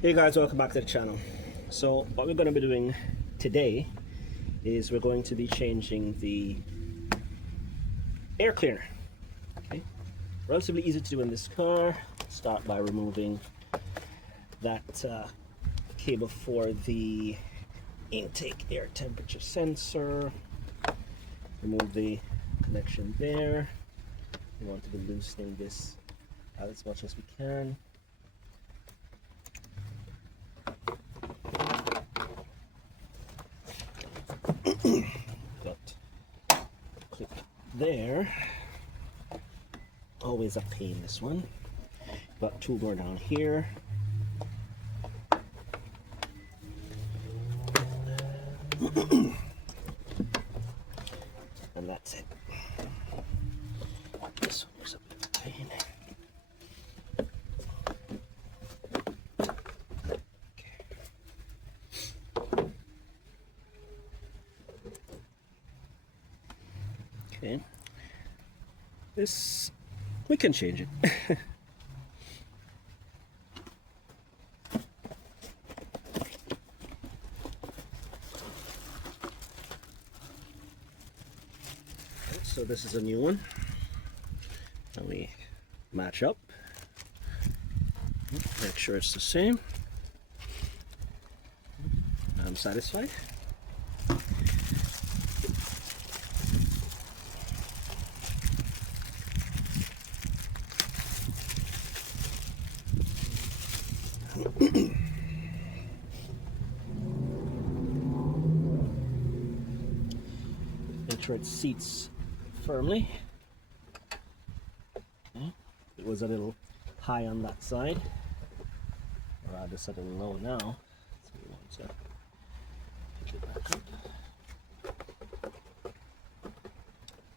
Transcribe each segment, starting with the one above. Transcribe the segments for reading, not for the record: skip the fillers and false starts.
Hey guys, welcome back to the channel. So what we're going to be doing today is we're going to be changing the air cleaner. Okay, relatively easy to do in this car. Start by removing that cable for the intake air temperature sensor. Remove the connection there. We want to be loosening this as much as we can. Got clip there. Always a pain, this one. Got two more down here. And that's it. This one was a bit of a pain. Okay, this, we can change it. So this is a new one, and we match up, make sure it's the same. I'm satisfied. Make sure it seats firmly. Okay. It was a little high on that side, or rather set it low now, so we want to pick it back up.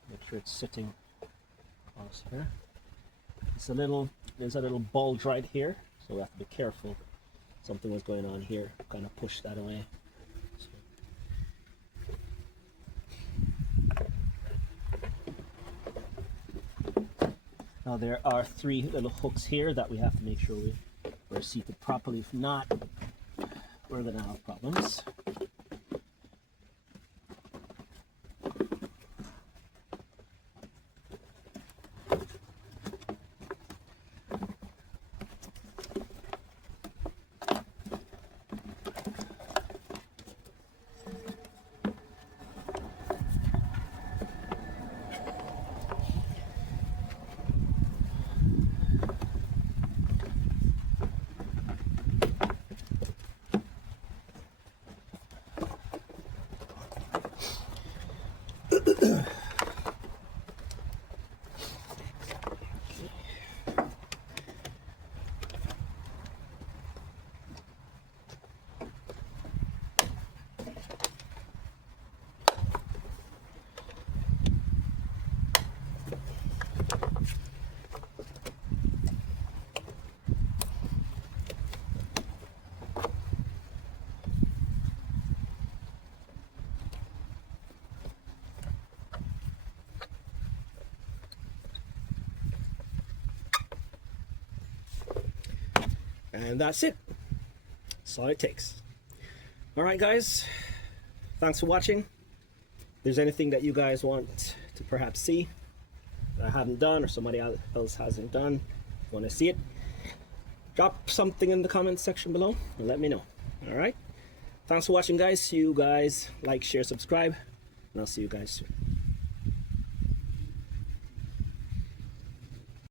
Make sure it's sitting across here. There's a little bulge right here, so we have to be careful. Something was going on here, kind of push that away. Now there are three little hooks here that we have to make sure we're seated properly. If not, we're going to have problems. And that's it. That's all it takes. Alright guys, thanks for watching. If there's anything that you guys want to perhaps see that I haven't done or somebody else hasn't done, want to see it, drop something in the comments section below and let me know. Alright, thanks for watching guys. See you guys, like, share, subscribe, and I'll see you guys soon.